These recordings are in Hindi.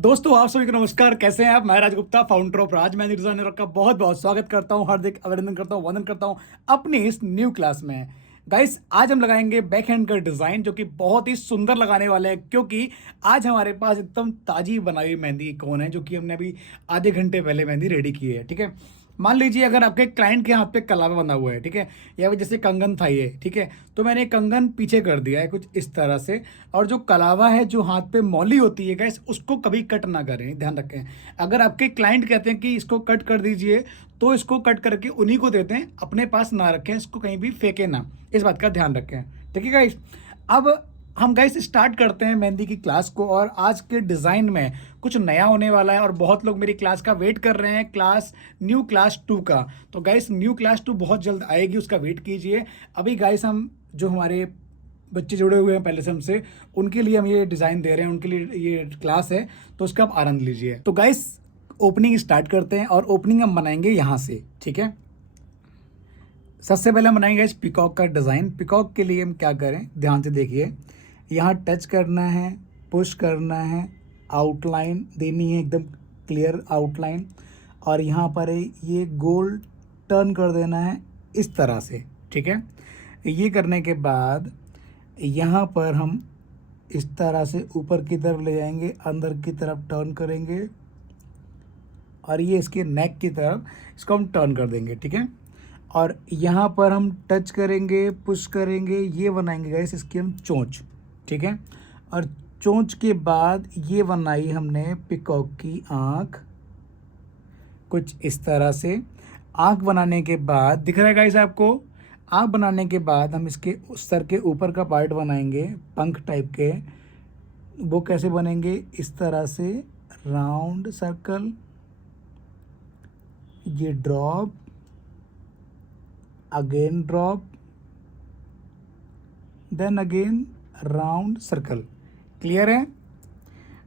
दोस्तों आप सभी को नमस्कार। कैसे हैं आप? मैं Raj Gupta, founder of Raj manager designer का बहुत बहुत स्वागत करता हूं, हार्दिक अभिनंदन करता हूं, वंदन करता हूं अपनी इस न्यू क्लास में। गाइस, आज हम लगाएंगे बैक हैंड का डिजाइन जो कि बहुत ही सुंदर लगाने वाले हैं, क्योंकि आज हमारे पास एकदम ताजी बनाई हुई मेहंदी कौन है, जो कि हमने अभी आधे घंटे पहले मेहंदी रेडी की है। ठीक है, मान लीजिए अगर आपके क्लाइंट के हाथ पे कलावा बंधा हुआ है, ठीक है, या फिर जैसे कंगन था ये, ठीक है, तो मैंने कंगन पीछे कर दिया है कुछ इस तरह से। और जो कलावा है, जो हाथ पे मौली होती है गाइस, उसको कभी कट ना करें, ध्यान रखें। अगर आपके क्लाइंट कहते हैं कि इसको कट कर दीजिए, तो इसको कट करके उन्हीं को देते हैं, अपने पास ना रखें, इसको कहीं भी फेंके ना। इस बात का ध्यान रखें, ठीक है गाइस। अब हम गाइस स्टार्ट करते हैं मेहंदी की क्लास को, और आज के डिज़ाइन में कुछ नया होने वाला है और बहुत लोग मेरी क्लास का वेट कर रहे हैं, न्यू क्लास 2 का। तो गाइस न्यू क्लास 2 बहुत जल्द आएगी, उसका वेट कीजिए। अभी गाइस हम जो हमारे बच्चे जुड़े हुए हैं पहले से हमसे, उनके लिए हम ये डिज़ाइन दे रहे हैं, उनके लिए ये क्लास है, तो उसका आप आनंद लीजिए। तो गाइस ओपनिंग स्टार्ट करते हैं, और ओपनिंग हम बनाएंगे यहाँ से, ठीक है। सबसे पहले हम बनाएंगे इस पिकॉक का डिज़ाइन। पिकॉक के लिए हम क्या करें, ध्यान से देखिए। यहाँ टच करना है, पुश करना है, आउटलाइन देनी है, एकदम क्लियर आउटलाइन। और यहाँ पर ये गोल टर्न कर देना है इस तरह से, ठीक है। ये करने के बाद यहाँ पर हम इस तरह से ऊपर की तरफ ले जाएंगे, अंदर की तरफ टर्न करेंगे, और ये इसके नेक की तरफ इसको हम टर्न कर देंगे, ठीक है। और यहाँ पर हम टच करेंगे, पुश करेंगे, ये बनाएंगे गाइस इसकी हम चोंच, ठीक है। और चोंच के बाद ये बनाई हमने पिकॉक की आँख, कुछ इस तरह से। आँख बनाने के बाद दिख रहा है गाइस आपको, आँख बनाने के बाद हम इसके सर के ऊपर का पार्ट बनाएंगे, पंख टाइप के। वो कैसे बनेंगे, इस तरह से राउंड सर्कल, ये drop, again drop, then again round circle. Clear है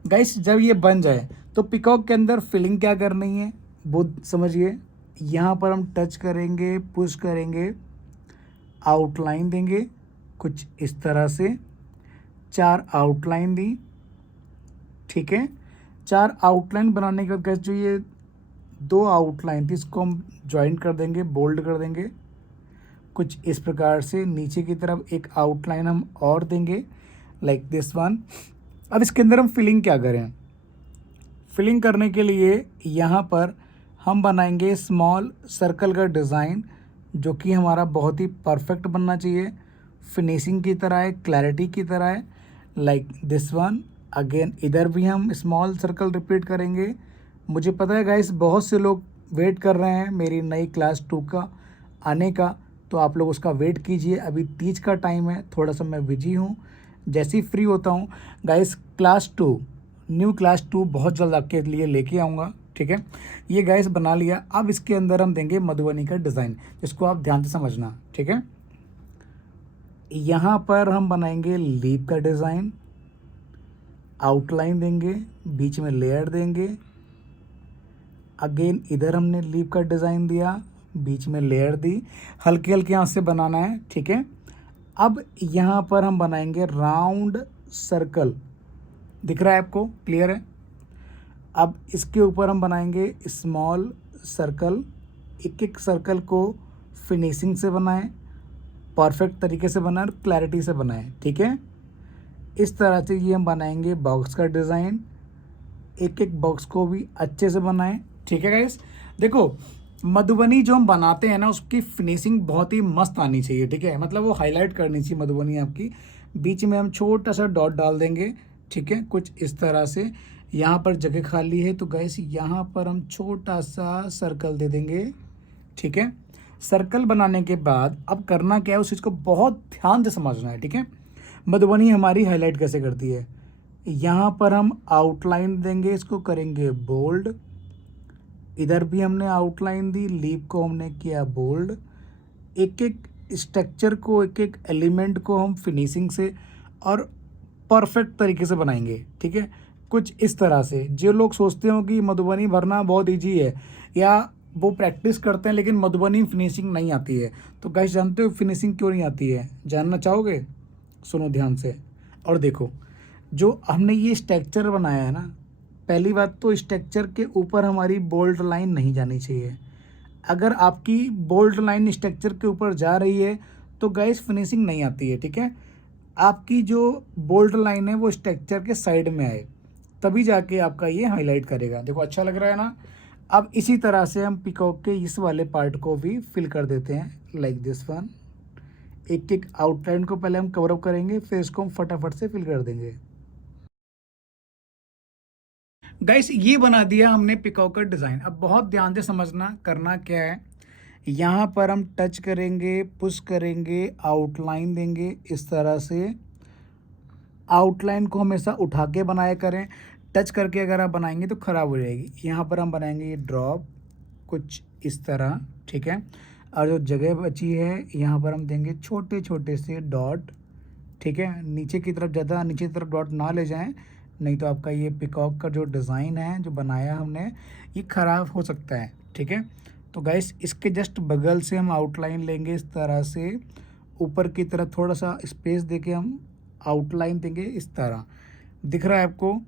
गाइस? जब ये बन जाए तो पिकॉक के अंदर फिलिंग क्या करनी है वो समझिए। यहाँ पर हम टच करेंगे, पुश करेंगे, आउटलाइन देंगे कुछ इस तरह से। 4 आउटलाइन दी, ठीक है। 4 आउटलाइन बनाने के बाद गाइस जो ये 2 आउटलाइन थी, इसको हम ज्वाइंट कर देंगे, बोल्ड कर देंगे कुछ इस प्रकार से। नीचे की तरफ एक आउटलाइन हम और देंगे, लाइक दिस वन। अब इसके अंदर हम फिलिंग क्या करें, फिलिंग करने के लिए यहाँ पर हम बनाएंगे स्मॉल सर्कल का डिज़ाइन, जो कि हमारा बहुत ही परफेक्ट बनना चाहिए, फिनिशिंग की तरह है, क्लैरिटी की तरह है, लाइक दिस वन। अगेन इधर भी हम स्मॉल सर्कल रिपीट करेंगे। मुझे पता है गाइस बहुत से लोग वेट कर रहे हैं मेरी नई क्लास 2 का आने का, तो आप लोग उसका वेट कीजिए। अभी तीज का टाइम है, थोड़ा सा मैं बिजी हूँ, जैसे ही फ्री होता हूँ गाइस क्लास 2, न्यू क्लास 2 बहुत जल्द आपके लिए लेके आऊँगा, ठीक है। ये गाइस बना लिया। अब इसके अंदर हम देंगे मधुबनी का डिज़ाइन, जिसको आप ध्यान से समझना, ठीक है। यहाँ पर हम बनाएंगे लीप का डिज़ाइन, आउटलाइन देंगे, बीच में लेयर देंगे। अगेन इधर हमने लीप का डिज़ाइन दिया, बीच में लेयर दी, हल्के हल्के हाथ से बनाना है, ठीक है। अब यहाँ पर हम बनाएंगे राउंड सर्कल, दिख रहा है आपको, क्लियर है। अब इसके ऊपर हम बनाएंगे स्मॉल सर्कल, एक एक सर्कल को फिनिशिंग से बनाएं, परफेक्ट तरीके से बनाएं और क्लैरिटी से बनाएं, ठीक है। इस तरह से ये हम बनाएंगे बॉक्स का डिज़ाइन, एक एक बॉक्स को भी अच्छे से बनाएं, ठीक है गाइस। देखो मधुबनी जो हम बनाते हैं ना, उसकी फिनिशिंग बहुत ही मस्त आनी चाहिए, ठीक है। मतलब वो हाईलाइट करनी चाहिए मधुबनी आपकी। बीच में हम छोटा सा डॉट डाल देंगे, ठीक है, कुछ इस तरह से। यहाँ पर जगह खाली है तो गाइस यहाँ पर हम छोटा सा सर्कल दे देंगे, ठीक है। सर्कल बनाने के बाद अब करना क्या है, उस चीज़ को बहुत ध्यान से समझना है, ठीक है। मधुबनी हमारी हाईलाइट कैसे करती है, यहाँ पर हम आउटलाइन देंगे, इसको करेंगे बोल्ड। इधर भी हमने आउटलाइन दी, लीप को हमने किया बोल्ड। एक एक स्ट्रक्चर को, एक एक एलिमेंट को हम फिनिशिंग से और परफेक्ट तरीके से बनाएंगे, ठीक है। कुछ इस तरह से। जो लोग सोचते हो कि मधुबनी भरना बहुत ईजी है, या वो प्रैक्टिस करते हैं लेकिन मधुबनी फिनिशिंग नहीं आती है, तो गाइस जानते हो फिनिशिंग क्यों नहीं आती है, जानना चाहोगे? सुनो ध्यान से और देखो। जो हमने ये स्ट्रक्चर बनाया है ना, पहली बात तो स्ट्रक्चर के ऊपर हमारी बोल्ड लाइन नहीं जानी चाहिए। अगर आपकी बोल्ड लाइन स्ट्रक्चर के ऊपर जा रही है तो गाइस फिनिशिंग नहीं आती है, ठीक है। आपकी जो बोल्ड लाइन है वो स्ट्रक्चर के साइड में आए, तभी जाके आपका ये हाईलाइट करेगा। देखो अच्छा लग रहा है ना। अब इसी तरह से हम पीकॉक के इस वाले पार्ट को भी फिल कर देते हैं, लाइक दिस वन। एक एक आउटलाइन को पहले हम कवर अप करेंगे, फिर इसको हम फटाफट से फिल कर देंगे। गाइस ये बना दिया हमने पिकॉक का डिज़ाइन। अब बहुत ध्यान से समझना, करना क्या है, यहाँ पर हम टच करेंगे, पुश करेंगे, आउटलाइन देंगे इस तरह से। आउटलाइन को हमेशा उठा के बनाया करें, टच करके अगर आप बनाएंगे तो ख़राब हो जाएगी। यहाँ पर हम बनाएंगे ये ड्रॉप कुछ इस तरह, ठीक है। और जो जगह बची है यहाँ पर हम देंगे छोटे छोटे से डॉट, ठीक है। नीचे की तरफ, ज़्यादा नीचे की तरफ डॉट ना ले जाएं, नहीं तो आपका ये पिकॉक का जो डिज़ाइन है जो बनाया हमने ये ख़राब हो सकता है, ठीक है। तो गाइस इसके जस्ट बगल से हम आउटलाइन लेंगे इस तरह से, ऊपर की तरफ थोड़ा सा स्पेस देके हम आउटलाइन देंगे इस तरह। दिख रहा है आपको?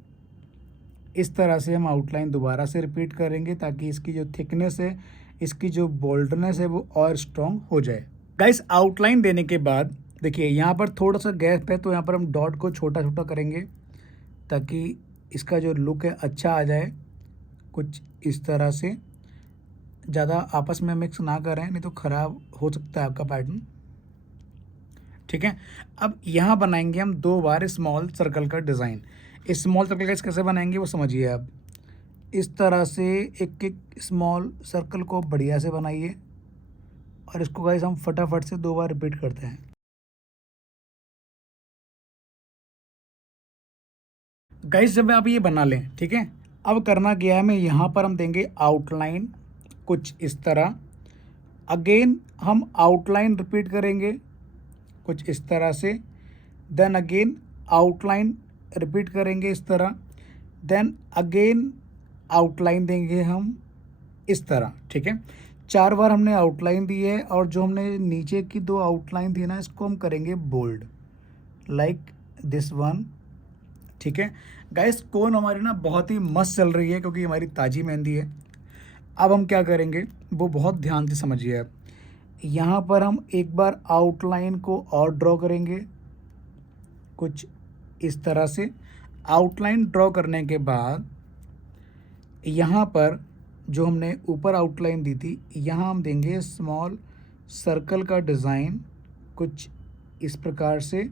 इस तरह से हम आउटलाइन दोबारा से रिपीट करेंगे ताकि इसकी जो थिकनेस है, इसकी जो बोल्डनेस है वो और स्ट्रॉन्ग हो जाए। गाइस आउटलाइन देने के बाद देखिए यहाँ पर थोड़ा सा गैप है, तो यहाँ पर हम डॉट को छोटा छोटा करेंगे ताकि इसका जो लुक है अच्छा आ जाए। कुछ इस तरह से, ज़्यादा आपस में मिक्स ना करें नहीं तो ख़राब हो सकता है आपका पैटर्न, ठीक है। अब यहाँ बनाएंगे हम 2 बार स्मॉल सर्कल का डिज़ाइन। इस स्मॉल सर्कल का कैसे बनाएंगे वो समझिए आप। इस तरह से एक एक स्मॉल सर्कल को बढ़िया से बनाइए और इसको गाइस हम फटाफट से 2 बार रिपीट करते हैं। गाइस जब आप ये बना लें, ठीक है, अब करना क्या है, हमें यहाँ पर हम देंगे आउटलाइन कुछ इस तरह। अगेन हम आउटलाइन रिपीट करेंगे कुछ इस तरह से, देन अगेन आउटलाइन रिपीट करेंगे इस तरह, देन अगेन आउटलाइन देंगे हम इस तरह, ठीक है। 4 बार हमने आउटलाइन दी है और जो हमने नीचे की 2 आउटलाइन थी ना, इसको हम करेंगे बोल्ड, लाइक दिस वन, ठीक है। गाइस कोन हमारी ना बहुत ही मस्त चल रही है क्योंकि हमारी ताज़ी मेहंदी है। अब हम क्या करेंगे वो बहुत ध्यान से समझिए आप। यहाँ पर हम एक बार आउटलाइन को और ड्रॉ करेंगे कुछ इस तरह से। आउटलाइन ड्रॉ करने के बाद यहाँ पर जो हमने ऊपर आउटलाइन दी थी, यहाँ हम देंगे स्मॉल सर्कल का डिज़ाइन कुछ इस प्रकार से,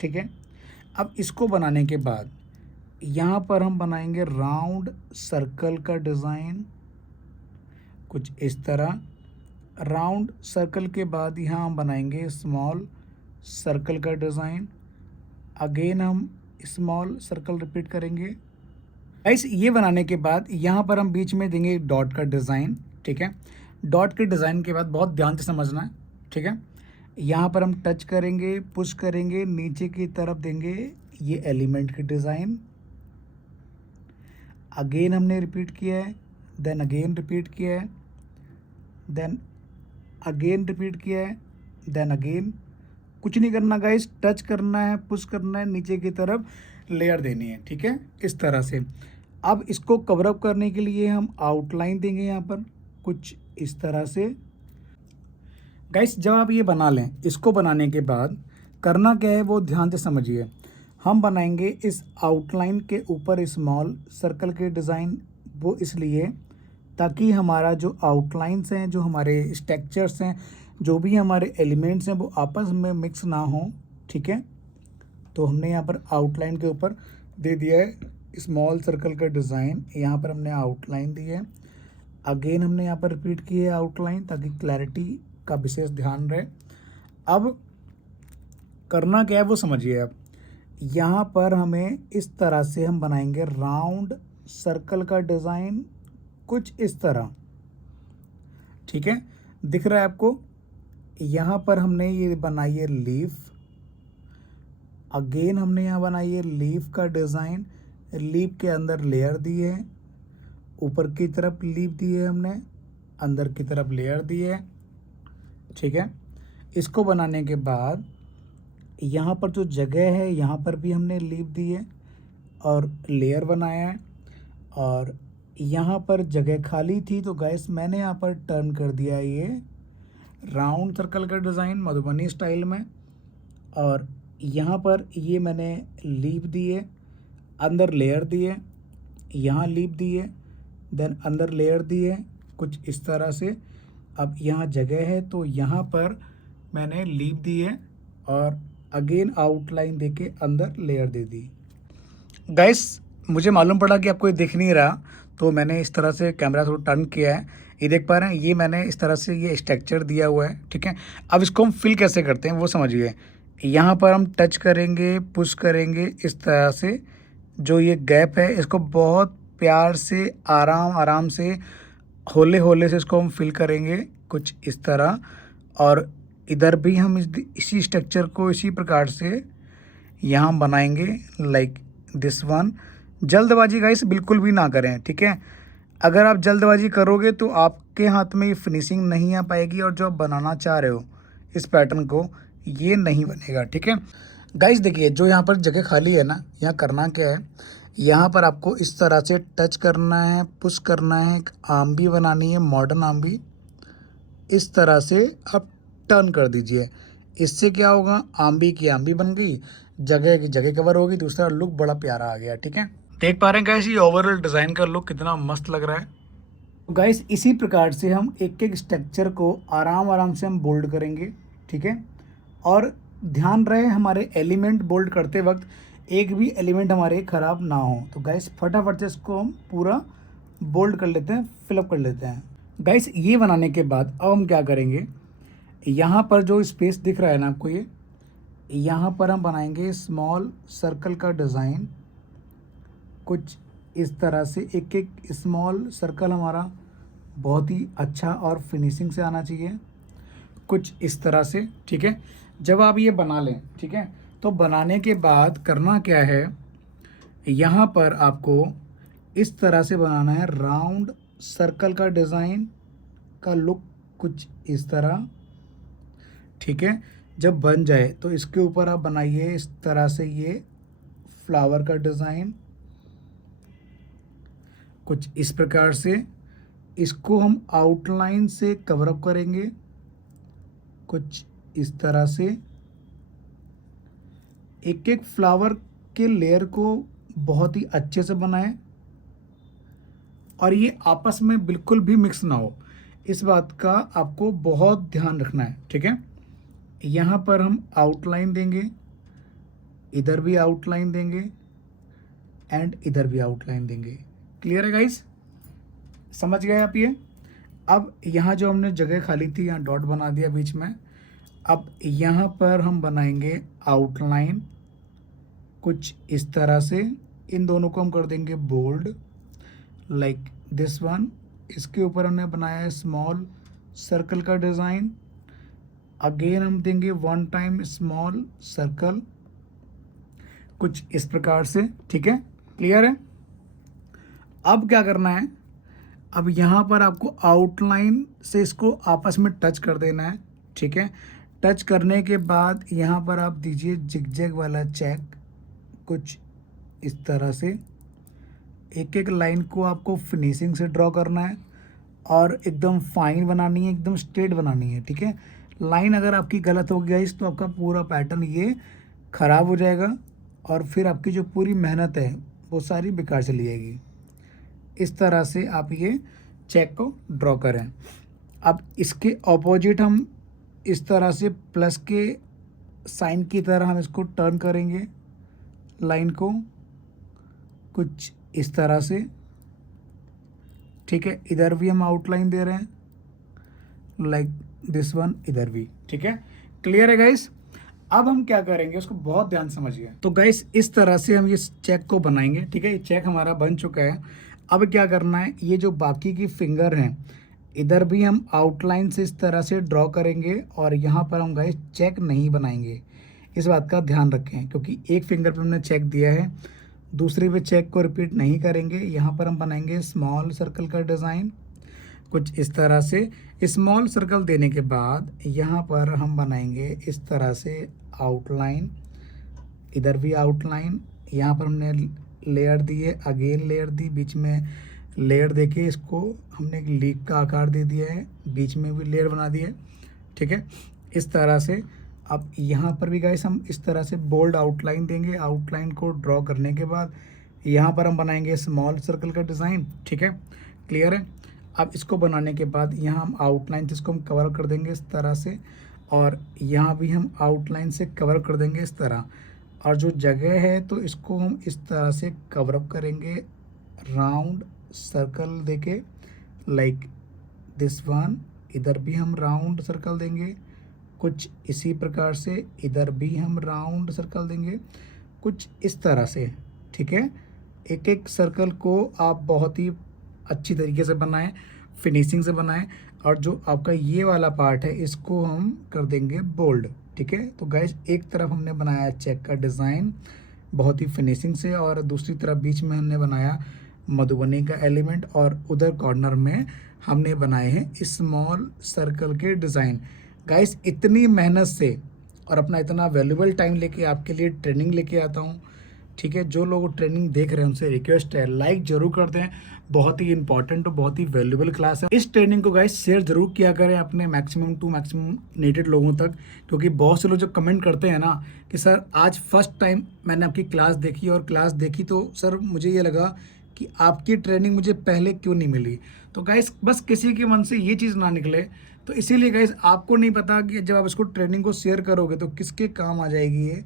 ठीक है। अब इसको बनाने के बाद यहाँ पर हम बनाएंगे राउंड सर्कल का डिज़ाइन कुछ इस तरह। राउंड सर्कल के बाद यहाँ हम बनाएंगे स्मॉल सर्कल का डिज़ाइन। अगेन हम स्मॉल सर्कल रिपीट करेंगे। गाइस ये बनाने के बाद यहाँ पर हम बीच में देंगे डॉट का डिज़ाइन, ठीक है। डॉट के डिज़ाइन के बाद बहुत ध्यान से समझना है, ठीक है। यहाँ पर हम टच करेंगे, पुश करेंगे, नीचे की तरफ देंगे ये एलिमेंट की डिज़ाइन। अगेन हमने रिपीट किया है, देन अगेन रिपीट किया है, देन अगेन रिपीट किया है, देन अगेन। कुछ नहीं करना गाइस, टच करना है, पुश करना है, नीचे की तरफ लेयर देनी है, ठीक है, इस तरह से। अब इसको कवर अप करने के लिए हम आउटलाइन देंगे यहाँ पर कुछ इस तरह से। गाइस जब आप ये बना लें, इसको बनाने के बाद करना क्या है वो ध्यान से समझिए। हम बनाएंगे इस आउटलाइन के ऊपर स्मॉल सर्कल के डिज़ाइन, वो इसलिए ताकि हमारा जो आउटलाइंस हैं, जो हमारे स्ट्रक्चर्स हैं, जो भी हमारे एलिमेंट्स हैं वो आपस में मिक्स ना हो, ठीक है। तो हमने यहाँ पर आउटलाइन के ऊपर दे दिया है स्मॉल सर्कल का डिज़ाइन, यहाँ पर हमने आउटलाइन दी है। अगेन हमने यहाँ पर रिपीट की है आउटलाइन ताकि क्लैरिटी का विशेष ध्यान रहे। अब करना क्या है वो समझिए आप। यहाँ पर हमें इस तरह से हम बनाएंगे राउंड सर्कल का डिज़ाइन कुछ इस तरह, ठीक है। दिख रहा है आपको? यहाँ पर हमने ये बनाई है लीफ। अगेन हमने यहाँ बनाई है लीफ का डिज़ाइन। लीफ के अंदर लेयर दी है, ऊपर की तरफ लीफ दी है हमने, अंदर की तरफ लेयर दी है, ठीक है। इसको बनाने के बाद यहाँ पर जो जगह है यहाँ पर भी हमने लीफ दी है और लेयर बनाया है। और यहाँ पर जगह खाली थी तो गैस मैंने यहाँ पर टर्न कर दिया ये राउंड सर्कल का डिज़ाइन मधुबनी स्टाइल में। और यहाँ पर ये मैंने लीफ दिए, अंदर लेयर दिए, यहाँ लीफ दिए, देन अंदर लेयर दिए, कुछ इस तरह से। अब यहाँ जगह है तो यहाँ पर मैंने लीफ दिए और अगेन आउटलाइन देके अंदर लेयर दे दी। गाइस मुझे मालूम पड़ा कि आपको ये दिख नहीं रहा, तो मैंने इस तरह से कैमरा थोड़ा टर्न किया है। ये देख पा रहे हैं, ये मैंने इस तरह से ये स्ट्रक्चर दिया हुआ है, ठीक है। अब इसको हम फिल कैसे करते हैं वो समझिए। यहाँ पर हम टच करेंगे, पुश करेंगे इस तरह से। जो ये गैप है इसको बहुत प्यार से आराम आराम से होले होले से इसको हम फिल करेंगे कुछ इस तरह। और इधर भी हम इसी स्ट्रक्चर को इसी प्रकार से यहाँ बनाएंगे लाइक दिस वन। जल्दबाजी गाइस बिल्कुल भी ना करें, ठीक है। अगर आप जल्दबाजी करोगे तो आपके हाथ में ये फिनिशिंग नहीं आ पाएगी और जो आप बनाना चाह रहे हो इस पैटर्न को ये नहीं बनेगा, ठीक है। गाइस देखिए जो यहाँ पर जगह खाली है ना, यहाँ करना क्या है, यहाँ पर आपको इस तरह से टच करना है, पुश करना है, एक आर्म बनानी है, मॉडर्न आर्म। इस तरह से आप टर्न कर दीजिए। इससे क्या होगा, आर्म की आर्म बन गई, जगह की जगह कवर होगी, दूसरा लुक बड़ा प्यारा आ गया, ठीक है। देख पा रहे हैं गाइस ये ओवरऑल डिज़ाइन का लुक कितना मस्त लग रहा है। गाइस इसी प्रकार से हम एक एक स्ट्रक्चर को आराम आराम से हम बोल्ड करेंगे, ठीक है। और ध्यान रहे हमारे एलिमेंट बोल्ड करते वक्त एक भी एलिमेंट हमारे ख़राब ना हो। तो गाइस फटाफट से इसको हम पूरा बोल्ड कर लेते हैं, फिलअप कर लेते हैं। गाइस ये बनाने के बाद अब हम क्या करेंगे, यहाँ पर जो स्पेस दिख रहा है ना आपको, ये यहाँ पर हम बनाएंगे स्मॉल सर्कल का डिज़ाइन कुछ इस तरह से। एक एक स्मॉल सर्कल हमारा बहुत ही अच्छा और फिनिशिंग से आना चाहिए कुछ इस तरह से, ठीक है। जब आप ये बना लें, ठीक है, तो बनाने के बाद करना क्या है, यहाँ पर आपको इस तरह से बनाना है राउंड सर्कल का डिज़ाइन का लुक कुछ इस तरह, ठीक है। जब बन जाए तो इसके ऊपर आप बनाइए इस तरह से ये फ्लावर का डिज़ाइन कुछ इस प्रकार से। इसको हम आउटलाइन से कवर अप करेंगे कुछ इस तरह से। एक एक फ्लावर के लेयर को बहुत ही अच्छे से बनाएं और ये आपस में बिल्कुल भी मिक्स ना हो, इस बात का आपको बहुत ध्यान रखना है, ठीक है। यहाँ पर हम आउटलाइन देंगे, इधर भी आउटलाइन देंगे एंड इधर भी आउटलाइन देंगे। क्लियर है गाइस, समझ गए आप ये। अब यहाँ जो हमने जगह खाली थी यहाँ डॉट बना दिया बीच में। अब यहाँ पर हम बनाएंगे आउटलाइन कुछ इस तरह से। इन दोनों को हम कर देंगे बोल्ड लाइक दिस वन। इसके ऊपर हमने बनाया है स्मॉल सर्कल का डिज़ाइन। अगेन हम देंगे वन टाइम स्मॉल सर्कल कुछ इस प्रकार से, ठीक है। क्लियर है। अब क्या करना है, अब यहाँ पर आपको आउटलाइन से इसको आपस में टच कर देना है, ठीक है। टच करने के बाद यहाँ पर आप दीजिए जिगजैग वाला चेक कुछ इस तरह से। एक एक लाइन को आपको फिनिशिंग से ड्रॉ करना है और एकदम फाइन बनानी है, एकदम स्ट्रेट बनानी है, ठीक है। लाइन अगर आपकी गलत हो गई तो आपका पूरा पैटर्न ये ख़राब हो जाएगा और फिर आपकी जो पूरी मेहनत है वो सारी बेकार चली जाएगी। इस तरह से आप ये चेक को ड्रॉ करें। अब इसके ऑपोजिट हम इस तरह से प्लस के साइन की तरह हम इसको टर्न करेंगे लाइन को कुछ इस तरह से, ठीक है। इधर भी हम आउटलाइन दे रहे हैं लाइक दिस वन, इधर भी, ठीक है। क्लियर है गाइस। अब हम क्या करेंगे उसको बहुत ध्यान समझिए। तो गाइस इस तरह से हम ये चेक को बनाएंगे, ठीक है। ये चेक हमारा बन चुका है। अब क्या करना है, ये जो बाकी की फिंगर हैं इधर भी हम आउटलाइन से इस तरह से ड्रॉ करेंगे और यहाँ पर हम गाइस चेक नहीं बनाएंगे, इस बात का ध्यान रखें, क्योंकि एक फिंगर पे हमने चेक दिया है, दूसरे पे चेक को रिपीट नहीं करेंगे। यहाँ पर हम बनाएंगे स्मॉल सर्कल का डिज़ाइन कुछ इस तरह से। स्मॉल सर्कल देने के बाद यहाँ पर हम बनाएंगे इस तरह से आउटलाइन, इधर भी आउटलाइन। यहाँ पर हमने लेयर दी है, अगेन लेयर दी, बीच में लेयर देके इसको हमने एक लीफ का आकार दे दिया है, बीच में भी लेयर बना दी है, ठीक है। इस तरह से अब यहाँ पर भी गाइस हम इस तरह से बोल्ड आउटलाइन देंगे। आउटलाइन को ड्रॉ करने के बाद यहाँ पर हम बनाएंगे स्मॉल सर्कल का डिज़ाइन, ठीक है, क्लियर है। अब इसको बनाने के बाद यहाँ हम आउटलाइन जिसको हम कवर कर देंगे इस तरह से, और यहाँ भी हम आउटलाइन से कवर कर देंगे इस तरह, और जो जगह है तो इसको हम इस तरह से कवर अप करेंगे राउंड सर्कल देके, लाइक दिस वन। इधर भी हम राउंड सर्कल देंगे कुछ इसी प्रकार से, इधर भी हम राउंड सर्कल देंगे कुछ इस तरह से, ठीक है। एक एक सर्कल को आप बहुत ही अच्छी तरीके से बनाएं, फिनिशिंग से बनाएं, और जो आपका ये वाला पार्ट है इसको हम कर देंगे बोल्ड, ठीक है। तो गाइस एक तरफ हमने बनाया चेक का डिज़ाइन बहुत ही फिनिशिंग से, और दूसरी तरफ बीच में हमने बनाया मधुबनी का एलिमेंट, और उधर कॉर्नर में हमने बनाए हैं स्मॉल सर्कल के डिज़ाइन। गाइस इतनी मेहनत से और अपना इतना वैल्यूबल टाइम लेके आपके लिए ट्रेनिंग लेके आता हूँ, ठीक है। जो लोग ट्रेनिंग देख रहे हैं उनसे रिक्वेस्ट है लाइक जरूर कर दें, बहुत ही इंपॉर्टेंट और बहुत ही वैल्यूबल क्लास है। इस ट्रेनिंग को गाइस शेयर जरूर किया करें अपने मैक्सिमम टू मैक्सिमम नीडेड लोगों तक, क्योंकि बहुत से लोग जो कमेंट करते हैं ना कि सर आज फर्स्ट टाइम मैंने आपकी क्लास देखी, और क्लास देखी तो सर मुझे ये लगा कि आपकी ट्रेनिंग मुझे पहले क्यों नहीं मिली। तो गाइस बस किसी के मन से ये चीज़ ना निकले, तो इसीलिए गाइस आपको नहीं पता कि जब आप इसको ट्रेनिंग को शेयर करोगे तो किसके काम आ जाएगी ये,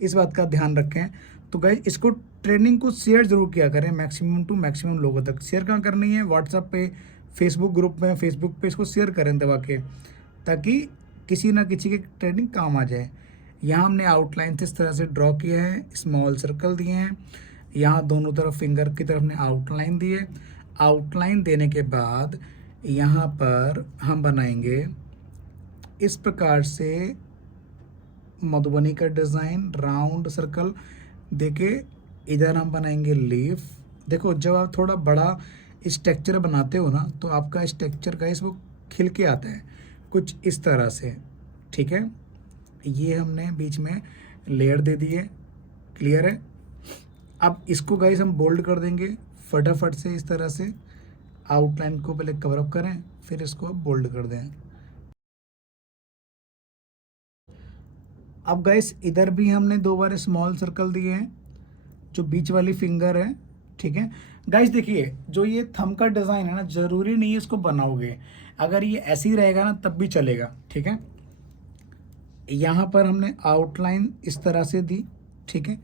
इस बात का ध्यान रखें। तो गाइस इसको ट्रेनिंग को शेयर जरूर किया करें मैक्सिमम टू मैक्सिमम लोगों तक। शेयर कहाँ करनी है, व्हाट्सएप पे, फेसबुक ग्रुप में, फेसबुक पे इसको शेयर करें दबा के, ताकि किसी ना किसी के ट्रेनिंग काम आ जाए। यहाँ हमने आउटलाइन इस तरह से ड्रॉ किया है, स्मॉल सर्कल दिए हैं, यहाँ दोनों तरफ फिंगर की तरफ ने आउटलाइन दिए। आउटलाइन देने के बाद यहाँ पर हम बनाएंगे इस प्रकार से मधुबनी का डिज़ाइन राउंड सर्कल देके, इधर हम बनाएंगे लीफ। देखो जब आप थोड़ा बड़ा स्ट्रक्चर बनाते हो ना तो आपका स्ट्रक्चर का वो खिल के आता है कुछ इस तरह से, ठीक है। ये हमने बीच में लेयर दे दी है, क्लियर है। अब इसको गाइस हम बोल्ड कर देंगे फटाफट से, इस तरह से आउटलाइन को पहले कवर अप करें फिर इसको बोल्ड कर दें। अब गाइस इधर भी हमने 2 बार स्मॉल सर्कल दिए हैं, जो बीच वाली फिंगर है, ठीक है। गाइस देखिए जो ये थंब का डिज़ाइन है ना, ज़रूरी नहीं है इसको बनाओगे, अगर ये ऐसे ही रहेगा ना तब भी चलेगा, ठीक है। यहाँ पर हमने आउटलाइन इस तरह से दी, ठीक है।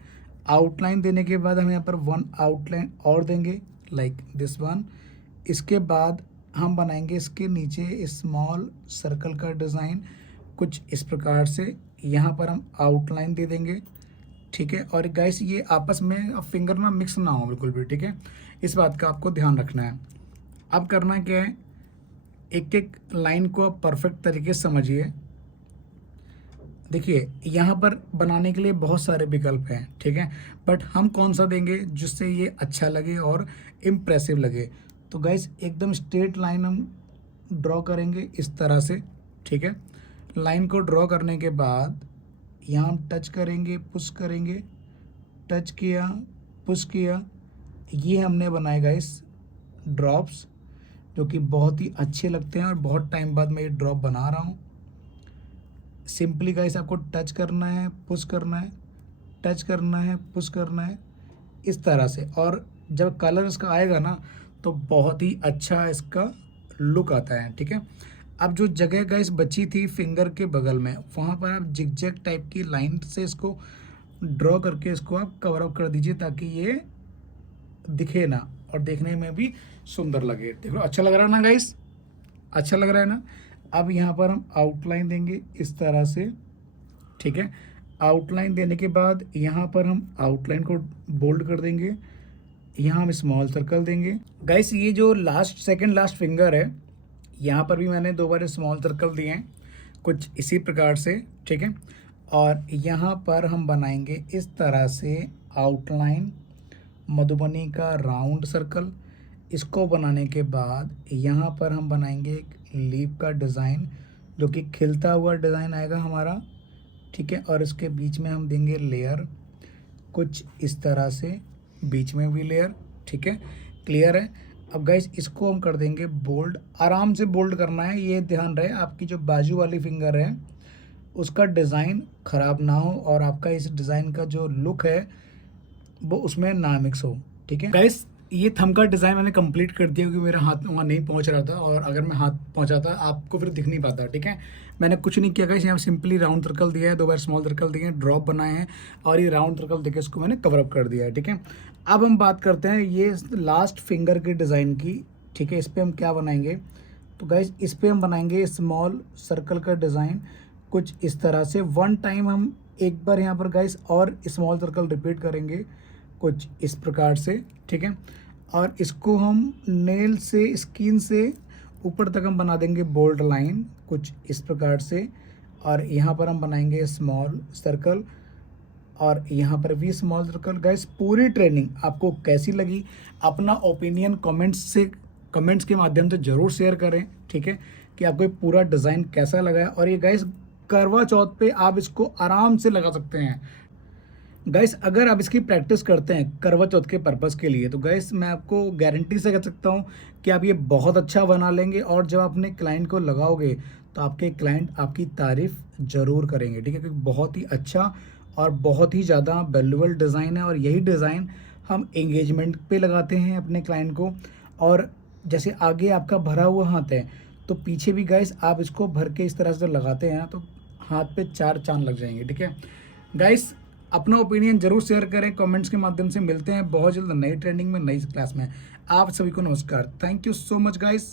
आउटलाइन देने के बाद हम यहाँ पर 1 आउटलाइन और देंगे लाइक दिस वन। इसके बाद हम बनाएंगे इसके नीचे स्मॉल सर्कल का डिज़ाइन कुछ इस प्रकार से, यहाँ पर हम आउटलाइन दे देंगे, ठीक है। और गाइस ये आपस में फिंगर ना मिक्स ना हो बिल्कुल भी, ठीक है, इस बात का आपको ध्यान रखना है। अब करना क्या है, एक एक लाइन को आप परफेक्ट तरीके से समझिए। देखिए यहाँ पर बनाने के लिए बहुत सारे विकल्प हैं, ठीक है, बट हम कौन सा देंगे जिससे ये अच्छा लगे और इम्प्रेसिव लगे। तो गाइस एकदम स्ट्रेट लाइन हम ड्रॉ करेंगे इस तरह से, ठीक है। लाइन को ड्रॉ करने के बाद यहाँ हम टच करेंगे, पुश करेंगे, टच किया, पुश किया, ये हमने बनाए गाइस ड्रॉप्स, जो कि बहुत ही अच्छे लगते हैं और बहुत टाइम बाद मैं ये ड्रॉप बना रहा हूँ। सिंपली गाइस आपको टच करना है, पुश करना है, टच करना है, पुश करना है, इस तरह से। और जब कलर इसका आएगा ना तो बहुत ही अच्छा इसका लुक आता है, ठीक है। अब जो जगह गाइस बची थी फिंगर के बगल में, वहाँ पर आप जिगजैग टाइप की लाइन से इसको ड्रॉ करके इसको आप कवर अप कर दीजिए, ताकि ये दिखे ना और देखने में भी सुंदर लगे। देखो अच्छा लग रहा है ना गाइस, अच्छा लग रहा है ना। अब यहाँ पर हम आउटलाइन देंगे इस तरह से, ठीक है। आउटलाइन देने के बाद यहाँ पर हम आउटलाइन को बोल्ड कर देंगे, यहाँ हम स्मॉल सर्कल देंगे। गाइस ये जो सेकंड लास्ट फिंगर है, यहाँ पर भी मैंने 2 बार स्मॉल सर्कल दिए हैं कुछ इसी प्रकार से, ठीक है। और यहाँ पर हम बनाएंगे इस तरह से आउटलाइन मधुबनी का राउंड सर्कल। इसको बनाने के बाद यहाँ पर हम बनाएंगे एक लीफ का डिज़ाइन, जो कि खिलता हुआ डिज़ाइन आएगा हमारा, ठीक है। और इसके बीच में हम देंगे लेयर कुछ इस तरह से, बीच में भी लेयर, ठीक है, क्लियर है। अब गाइस इसको हम कर देंगे बोल्ड, आराम से बोल्ड करना है, ये ध्यान रहे आपकी जो बाजू वाली फिंगर है उसका डिज़ाइन ख़राब ना हो और आपका इस डिज़ाइन का जो लुक है वो उसमें ना मिक्स हो, ठीक है गाइस। ये थंब का डिज़ाइन मैंने कंप्लीट कर दिया क्योंकि मेरा हाथ वहाँ नहीं पहुँच रहा था, और अगर मैं हाथ पहुँचाता आपको फिर दिख नहीं पाता, ठीक है। मैंने कुछ नहीं किया गाइस, यहाँ सिंपली राउंड सर्कल दिया है, 2 बार स्मॉल सर्कल दिए हैं, ड्रॉप बनाए हैं और ये राउंड सर्कल देके इसको मैंने कवर अप कर दिया है, ठीक है। अब हम बात करते हैं ये लास्ट फिंगर के डिज़ाइन की, ठीक है। इस पर हम क्या बनाएंगे, तो गाइस इस पर हम बनाएंगे स्मॉल सर्कल का डिज़ाइन कुछ इस तरह से। वन टाइम हम एक बार यहाँ पर गाइस और स्मॉल सर्कल रिपीट करेंगे कुछ इस प्रकार से, ठीक है। और इसको हम नेल से स्किन से ऊपर तक हम बना देंगे बोल्ड लाइन कुछ इस प्रकार से, और यहाँ पर हम बनाएंगे स्मॉल सर्कल और यहाँ पर भी स्मॉल सर्कल। गाइस पूरी ट्रेनिंग आपको कैसी लगी, अपना ओपिनियन कमेंट्स के माध्यम से ज़रूर शेयर करें, ठीक है, कि आपको ये पूरा डिज़ाइन कैसा लगा है। और ये गाइस करवा चौथ पे आप इसको आराम से लगा सकते हैं गाइस। अगर आप इसकी प्रैक्टिस करते हैं करवा चौथ के पर्पज़ के लिए, तो गाइस मैं आपको गारंटी से कह सकता हूँ कि आप ये बहुत अच्छा बना लेंगे, और जब अपने क्लाइंट को लगाओगे तो आपके क्लाइंट आपकी तारीफ़ ज़रूर करेंगे, ठीक है, क्योंकि बहुत ही अच्छा और बहुत ही ज़्यादा वैल्यूबल डिज़ाइन है। और यही डिज़ाइन हम एंगेजमेंट पे लगाते हैं अपने क्लाइंट को। और जैसे आगे आपका भरा हुआ हाथ है तो पीछे भी गाइस आप इसको भर के इस तरह से लगाते हैं तो हाथ पे 4 चांद लग जाएंगे, ठीक है गाइस। अपना ओपिनियन जरूर शेयर करें कमेंट्स के माध्यम से। मिलते हैं बहुत जल्द नई ट्रेनिंग में, नई क्लास में। आप सभी को नमस्कार, thank you so much guys.